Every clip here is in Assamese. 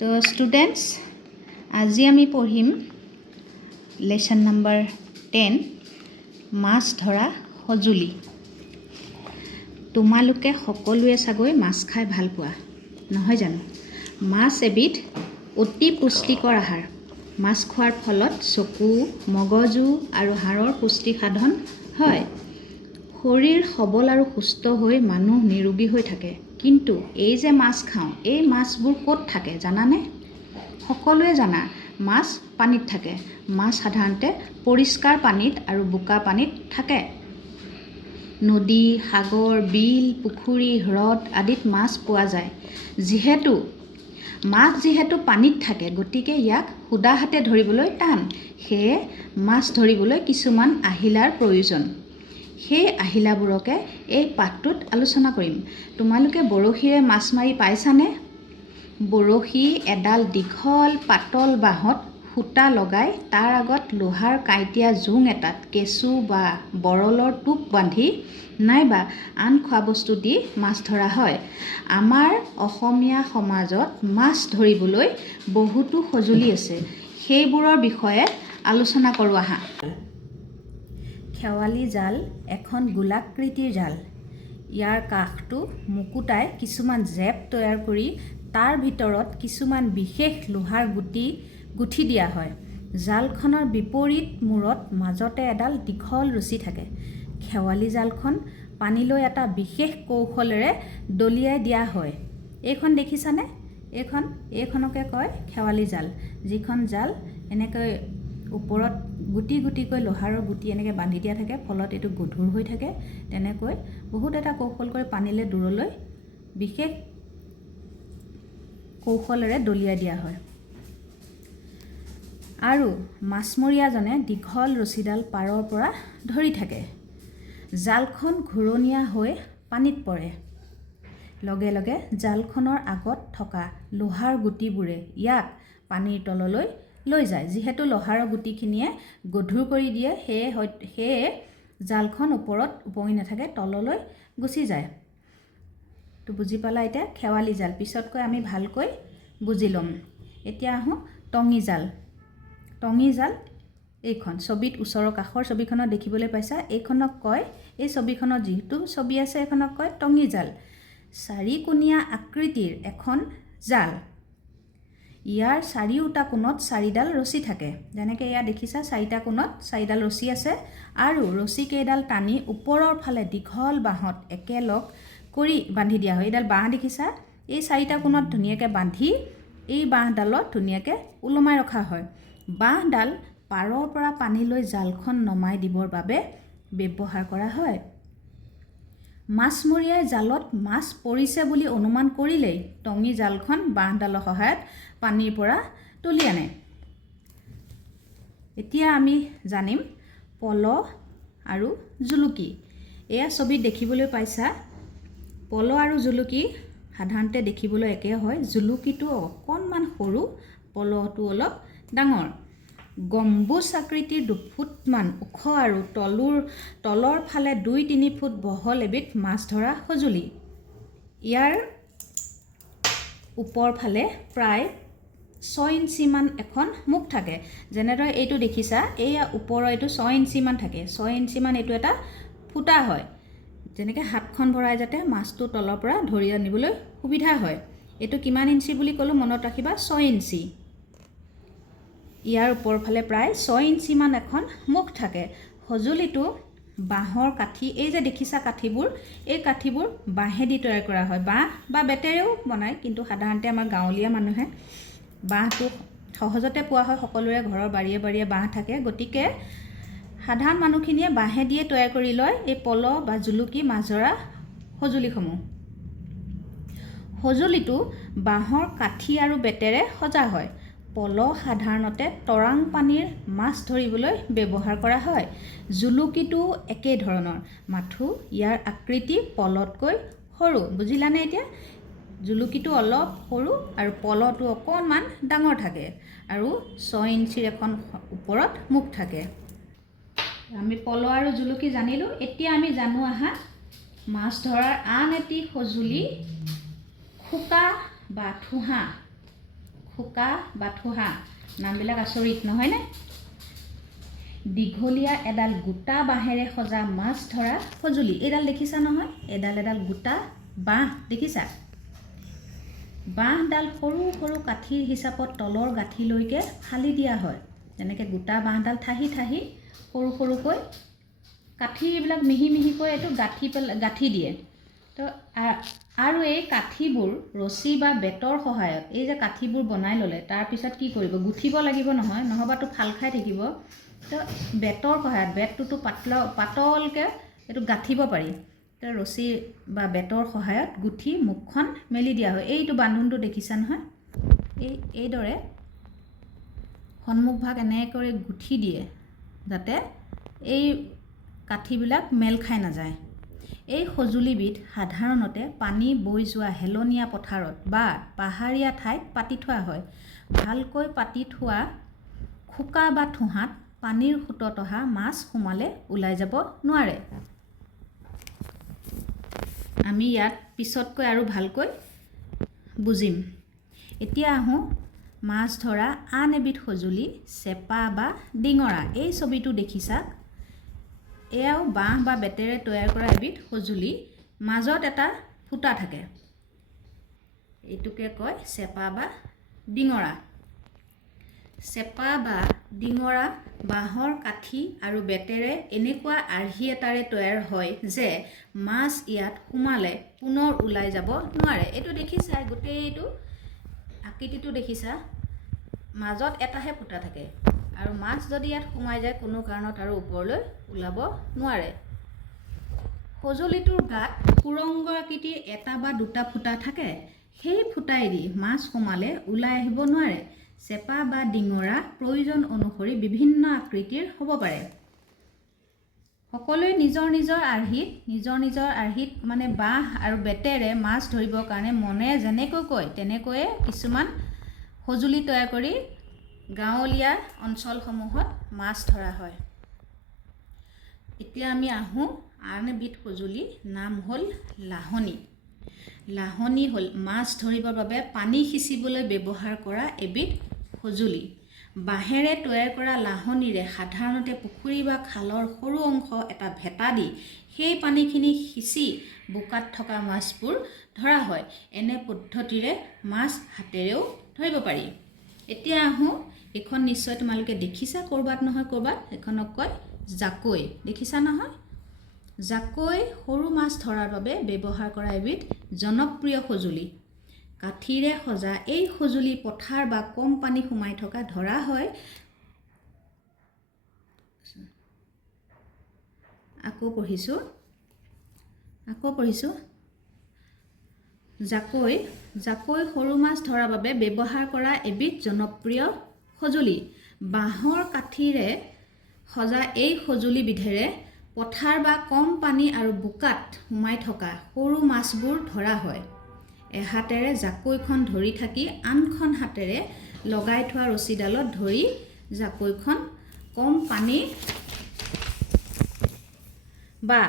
তো স্টুডেন্টস, আজি আমি পঢ়িম লেসন নাম্বাৰ 10 মাছ ধৰা সঁজুলি। তোমালোকে সকলোৱে চাগৈ মাছ খাই ভাল পোৱা নহয় জানো? মাছ এবিধ অতি পুষ্টিকৰ আহাৰ। মাছ খোৱাৰ ফলত চকু, মগজু আৰু হাড়ৰ পুষ্টি সাধন হয়। শৰীৰ সবল আৰু সুস্থ হৈ মানুহ নিৰোগী হৈ থাকে। কিন্তু এই যে মাছ খাওঁ, এই মাছবোৰ ক'ত থাকে জানানে? সকলোৱে জানা, মাছ পানীত থাকে। মাছ সাধাৰণতে পৰিষ্কাৰ পানীত আৰু বোকা পানীত থাকে। নদী, সাগৰ, বিল, পুখুৰী, হ্ৰদ আদিত মাছ পোৱা যায়। মাছ যিহেতু পানীত থাকে, গতিকে ইয়াক সুদা হাতে ধৰিবলৈ টান। সেয়ে মাছ ধৰিবলৈ কিছুমান আহিলাৰ প্ৰয়োজন। সেই আহিলাবোৰকে এই পাঠটোত আলোচনা কৰিম। তোমালোকে বৰশীৰে মাছ মাৰি পাইছানে? বৰশী এডাল দীঘল পাতল বাঁহত সূতা লগাই তাৰ আগত লোহাৰ কাঁইটীয়া জোং এটাত কেঁচু বা বৰলৰ টোপ বান্ধি নাইবা আন খোৱাবস্তু দি মাছ ধৰা হয়। আমাৰ অসমীয়া সমাজত মাছ ধৰিবলৈ বহুতো সঁজুলি আছে। সেইবোৰৰ বিষয়ে আলোচনা কৰোঁ আহা। খেৱালী জাল এখন গোলাকৃতিৰ জাল। ইয়াৰ কাষটো মুকুতাই কিছুমান জেপ তৈয়াৰ কৰি তাৰ ভিতৰত কিছুমান বিশেষ লোহাৰ গুঠি দিয়া হয়। জালখনৰ বিপৰীত মূৰত মাজতে এডাল দীঘল ৰছী থাকে। খেৱালী জালখন পানীলৈ এটা বিশেষ কৌশলেৰে দলিয়াই দিয়া হয়। এইখন দেখিছানে? এইখনকে কয় খেৱালী জাল। যিখন জাল এনেকৈ ওপৰত গুটিকৈ লোহাৰৰ গুটি এনেকৈ বান্ধি দিয়া থাকে, ফলত এইটো গধুৰ হৈ থাকে। তেনেকৈ বহুত এটা কৌশল কৰি পানীলৈ দূৰলৈ বিশেষ কৌশলেৰে দলিয়াই দিয়া হয়। আৰু মাছমৰীয়াজনে দীঘল ৰছীডাল পাৰৰ পৰা ধৰি থাকে। জালখন ঘূৰণীয়া হৈ পানীত পৰে। লগে লগে জালখনৰ আগত থকা লোহাৰ গুটিবোৰে ইয়াক পানীৰ তললৈ লৈ যায়। যিহেতু লোহাৰৰ গুটিখিনিয়ে গধুৰ কৰি দিয়ে, সেয়ে জালখন ওপৰত উপঙি নাথাকে, তললৈ গুচি যায়। তো বুজি পালা এতিয়া খেৱালী জাল। পিছতকৈ আমি ভালকৈ বুজি ল'ম। এতিয়া আহোঁ টঙি জাল। টঙি জাল এইখন ছবিত ওচৰৰ কাষৰ ছবিখনত দেখিবলৈ পাইছা। এইখনক কয়, এই ছবিখনত যিটো ছবি আছে এইখনক কয় টঙি জাল। চাৰিকোণীয়া আকৃতিৰ এখন জাল। ইয়াৰ চাৰিওটা কোণত চাৰিডাল ৰছী থাকে। যেনেকৈ এয়া দেখিছা, চাৰিটা কোণত চাৰিডাল ৰছী আছে আৰু ৰছীকেইডাল টানি ওপৰৰ ফালে দীঘল বাঁহত একেলগ কৰি বান্ধি দিয়া হয়। এইডাল বাঁহ দেখিছা, এই চাৰিটা কোণত ধুনীয়াকৈ বান্ধি এই বাঁহডালত ধুনীয়াকৈ ওলমাই ৰখা হয়। বাঁহডাল পাৰৰ পৰা পানীলৈ জালখন নমাই দিবৰ বাবে ব্যৱহাৰ কৰা হয়। মাছমৰীয়াই জালত মাছ পৰিছে বুলি অনুমান কৰিলেই টঙি জালখন বাঁহডালৰ সহায়ত পানীৰ পৰা তুলি আনে। এতিয়া আমি জানিম পল আৰু জুলুকি। এয়া ছবিত দেখিবলৈ পাইছা। পল আৰু জুলুকি সাধাৰণতে দেখিবলৈ একে হয়। জুলুকিটো অকণমান সৰু, পলটো অলপ ডাঙৰ। গম্বুজ আকৃতিৰ 2 ফুটমান ওখ আৰু তলৰ ফালে 2-3 ফুট বহল এবিধ মাছ ধৰা সঁজুলি। ইয়াৰ ওপৰ ফালে প্ৰায় 6 ইঞ্চিমান এখন মুখ থাকে। যেনেদৰে এইটো দেখিছা, এইয়া ওপৰৰ এইটো 6 ইঞ্চিমান থাকে। 6 ইঞ্চিমান এইটো এটা ফুটা হয়। যেনেকৈ হাতখন ভৰাই যাতে মাছটো তলৰ পৰা ধৰি আনিবলৈ সুবিধা হয়। এইটো কিমান ইঞ্চি বুলি ক'লোঁ মনত ৰাখিবা, 6 ইঞ্চি। ইয়াৰ ওপৰ ফালে প্ৰায় 6 ইঞ্চিমান এখন মুখ থাকে। সঁজুলিটো বাঁহৰ কাঠি, এই যে দেখিছা কাঠিবোৰ, এই কাঠিবোৰ বাঁহেদি তৈয়াৰ কৰা হয়। বাঁহ বা বেতেৰেও বনায়, কিন্তু সাধাৰণতে আমাৰ গাঁৱলীয়া মানুহে বাঁহটো সহজতে পোৱা হয়। সকলোৰে ঘৰৰ বাৰীয়ে বাঁহ থাকে, গতিকে সাধাৰণ মানুহখিনিয়ে বাঁহেদিয়ে তৈয়াৰ কৰি লয় এই পল বা জুলুকি মাছ ধৰা সঁজুলিসমূহ। সঁজুলিটো বাঁহৰ কাঠি আৰু বেতেৰে সজা হয়। পল সাধাৰণতে তৰাং পানীৰ মাছ ধৰিবলৈ ব্যৱহাৰ কৰা হয়। জুলুকিটো একেই ধৰণৰ, মাথো ইয়াৰ আকৃতি পলতকৈ সৰু। বুজিলানে এতিয়া? জুলুকিটো অলপ সৰু আৰু পলটো অকণমান ডাঙৰ থাকে আৰু 6 ইঞ্চিৰ এখন ওপৰত মুখ থাকে। আমি পল আৰু জুলুকি জানিলোঁ। এতিয়া আমি জানো আহা মাছ ধৰাৰ আন এটি সঁজুলি খোকা বা ঠুহা। খোকা বা ঠোহা, নামবিলাক আচৰিত নহয়নে? দীঘলীয়া এডাল গোটা বাঁহেৰে সজা মাছ ধৰা সঁজুলি। এইডাল দেখিছা নহয়? এডাল গোটা বাঁহ দেখিছা? বাঁহডাল সৰু সৰু কাঠিৰ হিচাপত তলৰ গাঁঠিলৈকে ফালি দিয়া হয়। যেনেকৈ গোটা বাঁহডাল ঠাহি ঠাহি সৰু সৰুকৈ কাঠিবিলাক মিহি মিহিকৈ এইটো গাঁঠি দিয়ে। তো আৰু এই কাঠিবোৰ ৰছী বা বেতৰ সহায়ত, এই যে কাঠিবোৰ বনাই ল'লে তাৰপিছত কি কৰিব? গুঠিব লাগিব নহয়, নহ'বাতো ফাল খাই থাকিব। তো বেতৰ সহায়ত, বেতটোতো পাতলকৈ এইটো গাঁঠিব পাৰি। তো ৰছী বা বেতৰ সহায়ত গুঠি মুখখন মেলি দিয়া হয়। এইটো বান্ধোনটো দেখিছা নহয়? এইদৰে সন্মুখভাগ এনেকৈ গুঠি দিয়ে যাতে এই কাঠিবিলাক মেল খাই নাযায়। এই সঁজুলিবিধ সাধাৰণতে পানী বৈ যোৱা হেলনীয়া পথাৰত বা পাহাৰীয়া ঠাইত পাতি থোৱা হয়। ভালকৈ পাতি থোৱা খোকা বা ঠোহাত পানীৰ সোঁতত অহা মাছ সোমালে ওলাই যাব নোৱাৰে। আমি ইয়াত পিছতকৈ আৰু ভালকৈ বুজিম। এতিয়া আহোঁ মাছ ধৰা আন এবিধ সঁজুলি, চেপা বা ডিঙৰা। এই ছবিটো দেখিছা? এয়াও বাঁহ বা বেতেৰে তৈয়াৰ কৰা এবিধ সঁজুলি। মাজত এটা ফুটা থাকে, এইটোকে কয় চেপা বা ডিঙৰা। চেপা বা ডিঙৰা বাঁহৰ কাঠি আৰু বেতেৰে এনেকুৱা আৰ্হি এটাৰে তৈয়াৰ হয় যে মাছ ইয়াত সোমালে পুনৰ ওলাই যাব নোৱাৰে। এইটো দেখিছা? গোটেইটো আকৃতিটো দেখিছা? মাজত এটাহে ফুটা থাকে আৰু মাছ যদি ইয়াত সোমাই যায় কোনো কাৰণত আৰু ওপৰলৈ ওলাব নোৱাৰে। সঁজুলিটোৰ গাত সুৰংগ আকৃতিৰ এটা বা দুটা ফুটা থাকে। সেই ফুটাইদি মাছ সোমালে ওলাই আহিব নোৱাৰে। চেপা বা ডিঙৰা প্ৰয়োজন অনুসৰি বিভিন্ন আকৃতিৰ হ'ব পাৰে। সকলোৱে নিজৰ নিজৰ আৰ্হিত মানে বাঁহ আৰু বেতেৰে মাছ ধৰিবৰ কাৰণে মনে যেনেকৈ কয় তেনেকৈয়ে কিছুমান সঁজুলি তৈয়াৰ কৰি গাঁৱলীয়া অঞ্চলসমূহত মাছ ধৰা হয়। এতিয়া আমি আহোঁ আন এবিধ সঁজুলি, নাম হ'ল লাহনী। লাহনী হ'ল মাছ ধৰিবৰ বাবে পানী সিঁচিবলৈ ব্যৱহাৰ কৰা এবিধ সঁজুলি। বাঁহেৰে তৈয়াৰ কৰা লাহনীৰে সাধাৰণতে পুখুৰী বা খালৰ সৰু অংশ এটা ভেটা দি সেই পানীখিনি সিঁচি বোকাত থকা মাছবোৰ ধৰা হয়। এনে পদ্ধতিৰে মাছ হাতেৰেও ধৰিব পাৰি। এতিয়া আহোঁ, এইখন নিশ্চয় তোমালোকে দেখিছা ক'ৰবাত নহয় ক'ৰবাত, এইখনক কয় জাকৈ। দেখিছা নহয়? জাকৈ সৰু মাছ ধৰাৰ বাবে ব্যৱহাৰ কৰা এবিধ জনপ্ৰিয় সঁজুলি। কাঠিৰে সজা এই সঁজুলি পথাৰ বা কম পানী সোমাই থকা ধৰা হয়। আকৌ পঢ়িছোঁ। জাকৈ সৰু মাছ ধৰাৰ বাবে ব্যৱহাৰ কৰা এবিধ জনপ্ৰিয় সঁজুলি। বাঁহৰ কাঠিৰে সজা এই সঁজুলিবিধেৰে পথাৰ বা কম পানী আৰু বোকাত সোমাই থকা সৰু মাছবোৰ ধৰা হয়। এহাতেৰে জাকৈখন ধৰি থাকি আনখন হাতেৰে লগাই থোৱা ৰছীডালত ধৰি জাকৈখন কম পানী বা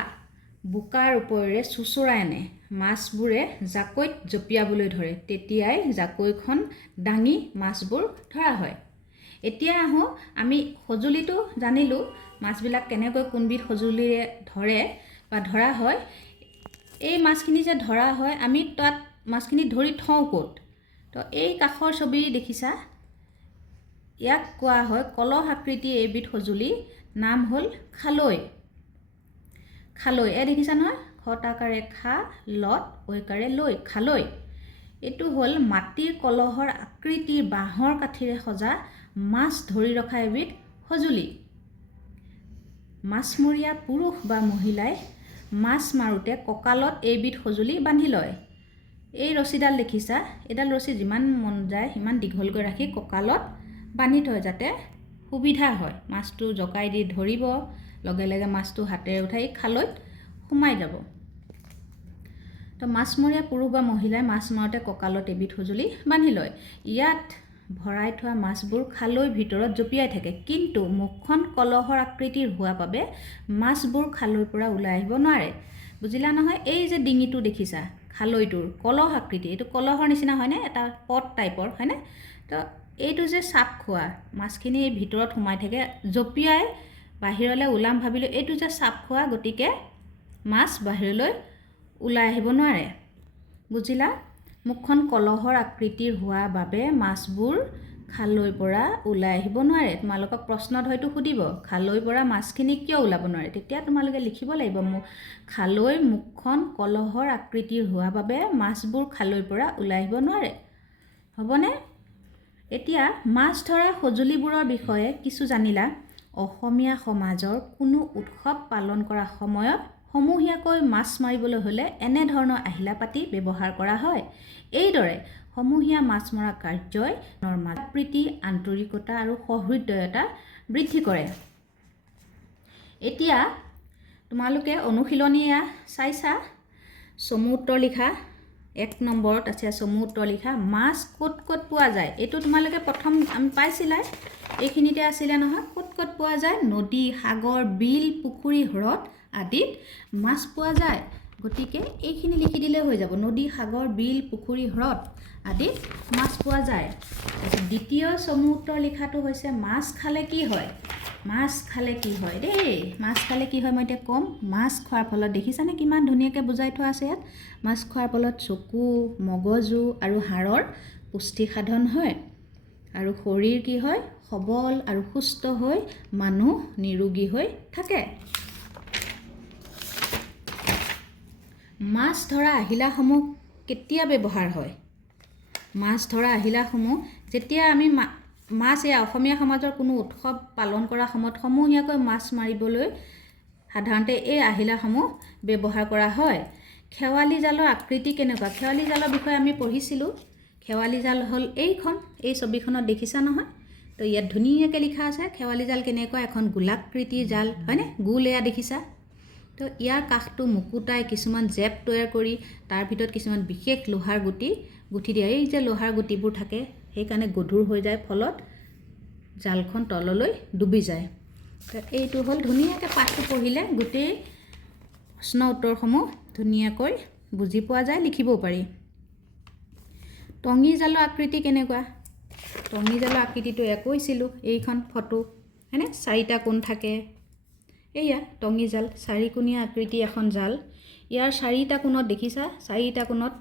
বোকাৰ ওপৰেৰে চোঁচৰাই আনে। মাছবোৰে জাকৈত জঁপিয়াবলৈ ধৰে, তেতিয়াই জাকৈখন দাঙি মাছবোৰ ধৰা হয়। এতিয়া আহোঁ, আমি সঁজুলিটো জানিলোঁ, মাছবিলাক কেনেকৈ কোনবিধ সঁজুলিৰে ধৰে বা ধৰা হয়। এই মাছখিনি যে ধৰা হয় আমি তাত মাছখিনি ধৰি থওঁ ক'ত? তো এই কাষৰ ছবি দেখিছা? ইয়াক কোৱা হয় কলহ আকৃতিৰ এবিধ সঁজুলি, নাম হ'ল খালৈ। এই দেখিছা নহয়? খটাকাৰে খা, লত ঐকাৰে লৈ, খালৈ। এইটো হ'ল মাটিৰ কলহৰ আকৃতিৰ বাঁহৰ কাঠিৰে সজা মাছ ধৰি ৰখা এবিধ সঁজুলি। মাছমৰীয়া পুৰুষ বা মহিলাই মাছ মাৰোঁতে কঁকালত এইবিধ সঁজুলি বান্ধি লয়। এই ৰছীডাল দেখিছা? এইডাল ৰছী যিমান মন যায় সিমান দীঘলকৈ ৰাখি কঁকালত বান্ধি থয় যাতে সুবিধা হয়। মাছটো জকাই দি ধৰিব, লগে লগে মাছটো হাতেৰে উঠাই খালৈত সোমাই যাব। তো মাছমৰীয়া পুৰুষ বা মহিলাই মাছ মাৰোঁতে কঁকালত এবিধ সঁজুলি বান্ধি লয়। ইয়াত ভৰাই থোৱা মাছবোৰ খালৈৰ ভিতৰত জঁপিয়াই থাকে, কিন্তু মুখখন কলহৰ আকৃতিৰ হোৱা বাবে মাছবোৰ খালৈৰ পৰা ওলাই আহিব নোৱাৰে। বুজিলা নহয়? এই যে ডিঙিটো দেখিছা? খালৈটোৰ কলহ আকৃতি, এইটো কলহৰ নিচিনা হয়নে, এটা পট টাইপৰ হয়নে। তো এইটো যে চাপ খোৱা মাছখিনি এই ভিতৰত সোমাই থাকে, জঁপিয়াই বাহিৰলৈ ওলাম ভাবিলোঁ, এইটো যে চাপ খোৱা, গতিকে মাছ বাহিৰলৈ ওলাই আহিব নোৱাৰে। বুজিলা? মুখখন কলহৰ আকৃতিৰ হোৱা বাবে মাছবোৰ খালৈৰ পৰা ওলাই আহিব নোৱাৰে। তোমালোকক প্ৰশ্নত হয়তো সুধিব, খালৈৰ পৰা মাছখিনি কিয় ওলাব নোৱাৰে, তেতিয়া তোমালোকে লিখিব লাগিব, খালৈৰ মুখখন কলহৰ আকৃতিৰ হোৱা বাবে মাছবোৰ খালৈৰ পৰা ওলাই আহিব নোৱাৰে। হ'বনে? এতিয়া মাছ ধৰা সঁজুলিবোৰৰ বিষয়ে কিছু জানিলা। অসমীয়া সমাজৰ কোনো উৎসৱ পালন কৰা সময়ত সমূহীয়াকৈ মাছ মাৰিবলৈ হ'লে এনেধৰণৰ আহিলা পাতি ব্যৱহাৰ কৰা হয়। এইদৰে সমূহীয়া মাছ মৰা কাৰ্যই প্ৰীতি, আন্তৰিকতা আৰু সহৃদয়তা বৃদ্ধি কৰে। এতিয়া তোমালোকে অনুশীলনী চাইছা, চমু উত্তৰ লিখা। 1 নম্বৰত আছে চমু উত্তৰ লিখা। মাছ ক'ত ক'ত পোৱা যায়, এইটো তোমালোকে প্ৰথম আমি পাইছিলাই, এইখিনিতে আছিলে নহয়। ক'ত ক'ত পোৱা যায়? নদী, সাগৰ, বিল, পুখুৰী, হ্ৰদ আদিত মাছ পোৱা যায়। গতিকে এইখিনি লিখি দিলে হৈ যাব, নদী, সাগৰ, বিল, পুখুৰী, হ্ৰদ আদিত মাছ পোৱা যায়। দ্বিতীয় চমু উত্তৰ লিখাটো হৈছে মাছ খালে কি হয়। মাছ খালে কি হয় দেই, মাছ খালে কি হয় মই এতিয়া ক'ম। মাছ খোৱাৰ ফলত দেখিছানে কিমান ধুনীয়াকৈ বুজাই থোৱা আছে ইয়াত। মাছ খোৱাৰ ফলত চকু, মগজু আৰু হাড়ৰ পুষ্টি সাধন হয় আৰু শৰীৰ কি হয়, সবল আৰু সুস্থ হৈ মানুহ নিৰোগী হৈ থাকে। মাছ ধৰা আহিলাসমূহ কেতিয়া ব্যৱহাৰ হয়? মাছ ধৰা আহিলাসমূহ যেতিয়া আমি মাছ অসমীয়া সমাজৰ কোনো উৎসৱ পালন কৰাৰ সময়ত সমূহীয়াকৈ মাছ মাৰিবলৈ সাধাৰণতে এই আহিলাসমূহ ব্যৱহাৰ কৰা হয়। খেৱালি জালৰ আকৃতি কেনেকুৱা? খেৱালি জালৰ বিষয়ে আমি পঢ়িছিলোঁ। খেৱালি জাল হ'ল এইখন, এই ছবিখনত দেখিছা নহয়। তো ইয়াত ধুনীয়াকৈ লিখা আছে খেৱালি জাল কেনেকুৱা, এখন গোলাকৃতিৰ জাল হয়নে, গোল এয়া দেখিছা। তো ইয়াৰ কাষটো মুকুতাই কিছুমান জেপ তৈয়াৰ কৰি তাৰ ভিতৰত কিছুমান বিশেষ লোহাৰ গুটি গুঠি দিয়ে। এই যে লোহাৰ গুটিবোৰ থাকে সেইকাৰণে গধুৰ হৈ যায়, ফলত জালখন তললৈ ডুবি যায়। তো এইটো হ'ল ধুনীয়াকৈ পাঠটো পঢ়িলে গোটেই প্ৰশ্ন উত্তৰসমূহ ধুনীয়াকৈ বুজি পোৱা যায়, লিখিবও পাৰি। টঙি জালৰ আকৃতি কেনেকুৱা? টঙি জালৰ আকৃতিটো কৈছিলোঁ, এইখন ফটো হয়নে, 4টা কোণ থাকে। এয়া টঙি জাল, 4কোণীয়া আকৃতি এখন জাল। ইয়াৰ 4টা কোণত দেখিছা, 4টা কোণত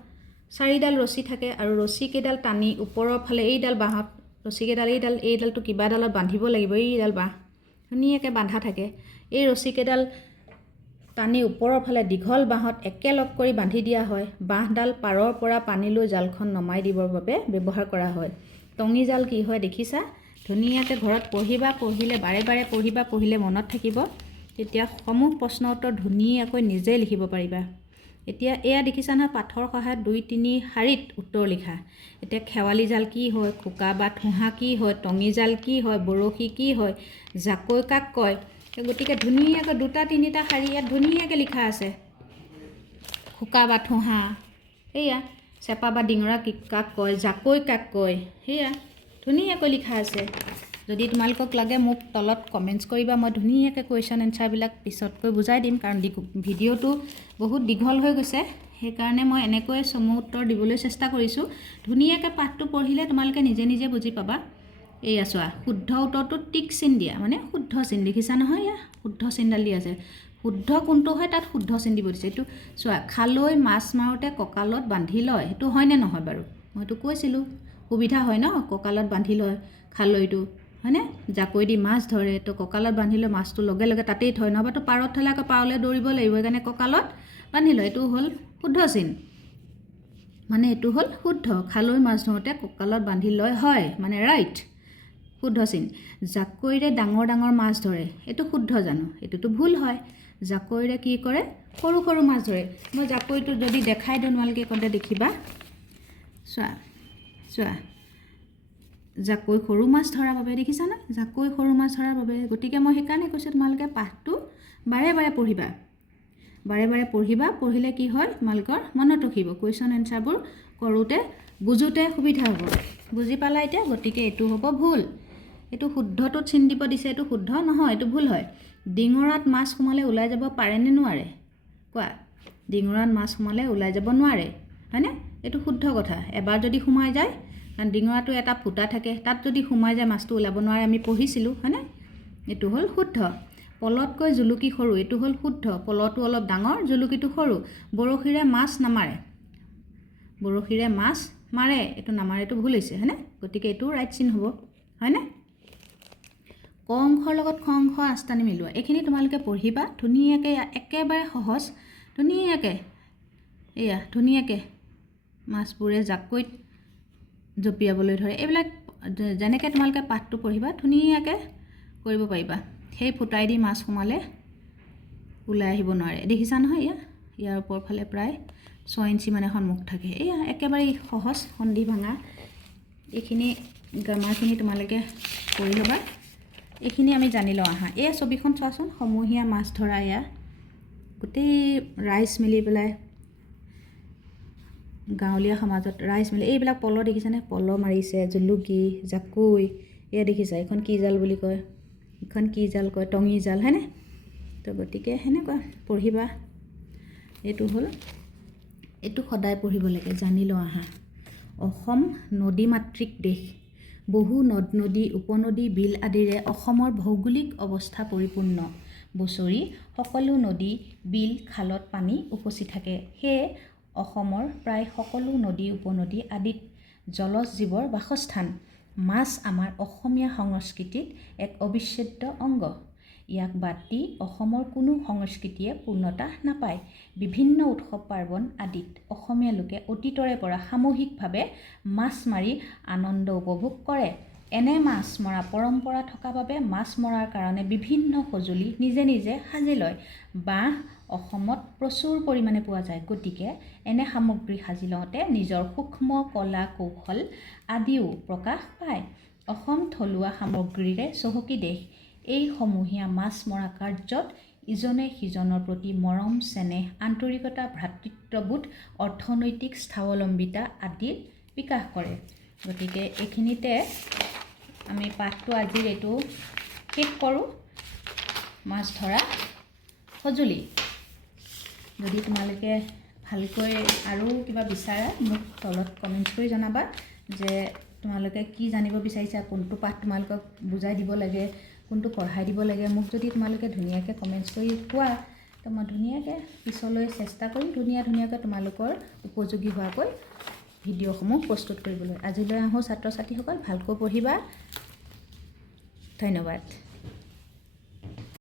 4ডাল ৰছী থাকে আৰু ৰছীকেইডাল টানি ওপৰৰ ফালে এইডাল বাঁহত ৰছীকেইডাল, এইডালটো কিবা এডালত বান্ধিব লাগিব, এইডাল বাঁহ ধুনীয়াকৈ বান্ধা থাকে। এই ৰছীকেইডাল টানি ওপৰৰ ফালে দীঘল বাঁহত একেলগ কৰি বান্ধি দিয়া হয়। বাঁহডাল পাৰৰ পৰা পানীলৈ জালখন নমাই দিবৰ বাবে ব্যৱহাৰ কৰা হয়। টঙি জাল কি হয় দেখিছা, ধুনীয়াকৈ ঘৰত পঢ়িবা, পঢ়িলে বাৰে বাৰে পঢ়িবা, পঢ়িলে মনত থাকিব, তেতিয়া সমূহ প্ৰশ্ন উত্তৰ ধুনীয়াকৈ নিজে লিখিব পাৰিবা। এতিয়া এয়া দেখিছা নহয়, পাঠৰ সহায়ত 2-3 শাৰীত উত্তৰ লিখা। এতিয়া খেৱালি জাল কি হয়, খোকা বা ঠোহা কি হয়, টঙি জাল কি হয়, বৰশী কি হয়, জাকৈ কাক কয়। গতিকে ধুনীয়াকৈ 2-3টা শাৰী ইয়াত ধুনীয়াকৈ লিখা আছে। খোকা বা ঠোহা এয়া, চেপা বা ডিঙৰা কাক কয়, জাকৈ কাক কয়, সেয়া ধুনীয়াকৈ লিখা আছে। যদি তোমালোকক লাগে মোক তলত কমেণ্টছ কৰিবা, মই ধুনীয়াকৈ কুৱেশ্যন এনচাৰবিলাক পিছতকৈ বুজাই দিম, কাৰণ ভিডিঅ'টো বহুত দীঘল হৈ গৈছে, সেইকাৰণে মই এনেকৈ চমু উত্তৰ দিবলৈ চেষ্টা কৰিছোঁ। ধুনীয়াকৈ পাঠটো পঢ়িলে তোমালোকে নিজে নিজে বুজি পাবা। এয়া চোৱা, শুদ্ধ উত্তৰটো টিক চিন দিয়া, মানে শুদ্ধ চিন দেখিছা নহয়, এয়া শুদ্ধ চিনডাল দি আছে। শুদ্ধ কোনটো হয় তাত শুদ্ধ চিন দিব দিছে। এইটো চোৱা, খালৈ মাছ মাৰোঁতে কঁকালত বান্ধি লয়, সেইটো হয়নে নহয় বাৰু? মইতো কৈছিলোঁ সুবিধা হয় ন, কঁকালত বান্ধি লয় খালৈটো হয়নে, জাকৈ দি মাছ ধৰে, তো কঁকালত বান্ধি লৈ মাছটো লগে লগে তাতেই থয়, নহবাতো পাৰত থ'লে আকৌ পাৰলৈ দৌৰিব লাগিব, সেইকাৰণে কঁকালত বান্ধি লয়। এইটো হ'ল শুদ্ধ চিন, মানে এইটো হ'ল শুদ্ধ, খালৈ মাছ ধৰোঁতে কঁকালত বান্ধি লয় হয়, মানে ৰাইট, শুদ্ধ চিন। জাকৈৰে ডাঙৰ ডাঙৰ মাছ ধৰে, এইটো শুদ্ধ জানো? এইটোতো ভুল হয়। জাকৈৰে কি কৰে, সৰু সৰু মাছ ধৰে। মই জাকৈটো যদি দেখাই দিওঁ তোমালোকে কওঁতে দেখিবা, চোৱা চোৱা, জাকৈ সৰু মাছ ধৰাৰ বাবে দেখিছানে, জাকৈ সৰু মাছ ধৰাৰ বাবে। গতিকে মই সেইকাৰণে কৈছোঁ তোমালোকে পাঠটো বাৰে বাৰে পঢ়িবা, বাৰে বাৰে পঢ়িবা, পঢ়িলে কি হয় তোমালোকৰ মনত ৰখিব, কুৱেশ্যন এনচাৰবোৰ কৰোঁতে বুজোতে সুবিধা হ'ব। বুজি পালা এতিয়া? গতিকে এইটো হ'ব ভুল, এইটো শুদ্ধটোত চিন দিব দিছে, এইটো শুদ্ধ নহয়, এইটো ভুল হয়। ডিঙৰাত মাছ সোমালে ওলাই যাব পাৰে নে নোৱাৰে কোৱা? ডিঙৰাত মাছ সোমালে ওলাই যাব নোৱাৰে, হয়নে? এইটো শুদ্ধ কথা। এবাৰ যদি সোমাই যায়, কাৰণ ডিঙৰাটো এটা ফুটা থাকে, তাত যদি সোমাই যায় মাছটো ওলাব নোৱাৰে, আমি পঢ়িছিলোঁ, হয়নে? এইটো হ'ল শুদ্ধ। পলতকৈ জুলুকি সৰু, এইটো হ'ল শুদ্ধ। পলটো অলপ ডাঙৰ, জুলুকিটো সৰু। বৰশীৰে মাছ নামাৰে, বৰশীৰে মাছ মাৰে, এইটো নামাৰেটো ভুল হৈছে, হয়নে? গতিকে এইটো ৰাইট চিন হ'ব, হয়নে? ক অংশৰ লগত খ অংশ আস্তানি মিলোৱা। এইখিনি তোমালোকে পঢ়িবা ধুনীয়াকৈ, একেবাৰে সহজ, ধুনীয়াকৈ এয়া ধুনীয়াকৈ মাছবোৰে জাকৈত জঁপিয়াবলৈ ধৰে। এইবিলাক যেনেকৈ তোমালোকে পাঠটো পঢ়িবা ধুনীয়াকৈ কৰিব পাৰিবা। সেই ফুটাই দি মাছ সোমালে ওলাই আহিব নোৱাৰে। দেখিছা নহয়, ইয়াৰ ওপৰ ফালে প্ৰায় 6 ইঞ্চি মানে সন্মুখ থাকে। এয়া একেবাৰে সহজ, সন্ধি ভাঙা। এইখিনি গ্ৰামাৰখিনি তোমালোকে কৰি ল'বা। এইখিনি আমি জানি লওঁ আহা। এয়া ছবিখন চোৱাচোন, সমূহীয়া মাছ ধৰা। এয়া গোটেই ৰাইজ মিলি পেলাই, গাঁৱলীয়া সমাজত ৰাইজ মিলি এইবিলাক পল দেখিছানে? পল মাৰিছে, জুলুকি, জাকৈ, এয়া দেখিছা, এইখন কি জাল বুলি কয়, এইখন কি জাল কয়, টঙি জাল, হয়নে? তো গতিকে সেনেকুৱা পঢ়িবা। এইটো সদায় পঢ়িব লাগে, জানি লওঁ আহা। অসম নদীমাতৃক দেশ। বহু নদ নদী, উপনদী, বিল আদিৰে অসমৰ ভৌগোলিক অৱস্থা পৰিপূৰ্ণ। বছৰি সকলো নদী, বিল, খালত পানী উপচি থাকে। সেয়ে অসমৰ প্ৰায় সকলো নদী, উপনদী আদিত জলজ জীৱৰ বাসস্থান। মাছ আমাৰ অসমীয়া সংস্কৃতিত এক অবিচ্ছেদ্য অংগ। ইয়াক বাদ দি অসমৰ কোনো সংস্কৃতিয়ে পূৰ্ণতা নাপায়। বিভিন্ন উৎসৱ পাৰ্বণ আদিত অসমীয়া লোকে অতীতৰে পৰা সামূহিকভাৱে মাছ মাৰি আনন্দ উপভোগ কৰে। এনে মাছ মৰা পৰম্পৰা থকা বাবে মাছ মৰাৰ কাৰণে বিভিন্ন সঁজুলি নিজে নিজে সাজি লয়। বাঁহ অসমত প্ৰচুৰ পৰিমাণে পোৱা যায়, গতিকে এনে সামগ্ৰী সাজি লওঁতে নিজৰ সূক্ষ্ম কলা কৌশল আদিও প্ৰকাশ পায়। অসম থলুৱা সামগ্ৰীৰে চহকী দেশ। এই সমূহীয়া মাছ মৰা কাৰ্যত ইজনে সিজনৰ প্ৰতি মৰম, চেনেহ, আন্তৰিকতা, ভ্ৰাতৃত্ববোধ, অৰ্থনৈতিক স্বাৱলম্বিতা আদিৰ বিকাশ কৰে। গতিকে এইখিনিতে আমি পাঠটো আজিৰ এইটো শেষ কৰোঁ। মাছ ধৰা সঁজুলি। যদি তোমালোকে ভালকৈ আৰু কিবা বিচাৰা মোক তলত কমেণ্টছ কৰি জনাবা যে তোমালোকে কি জানিব বিচাৰিছা, কোনটো পাঠ তোমালোকক বুজাই দিব লাগে, কোনটো পঢ়াই দিব লাগে। মোক যদি তোমালোকে ধুনীয়াকৈ কমেণ্টছ কৰি কোৱা, তো মই ধুনীয়াকৈ পিছলৈ চেষ্টা কৰিম ধুনীয়াকৈ তোমালোকৰ উপযোগী হোৱাকৈ ভিডিঅ'সমূহ প্ৰস্তুত কৰিবলৈ। আজিলৈ আহোঁ ছাত্ৰ ছাত্ৰীসকল, ভালকৈ পঢ়িবা। ধন্যবাদ।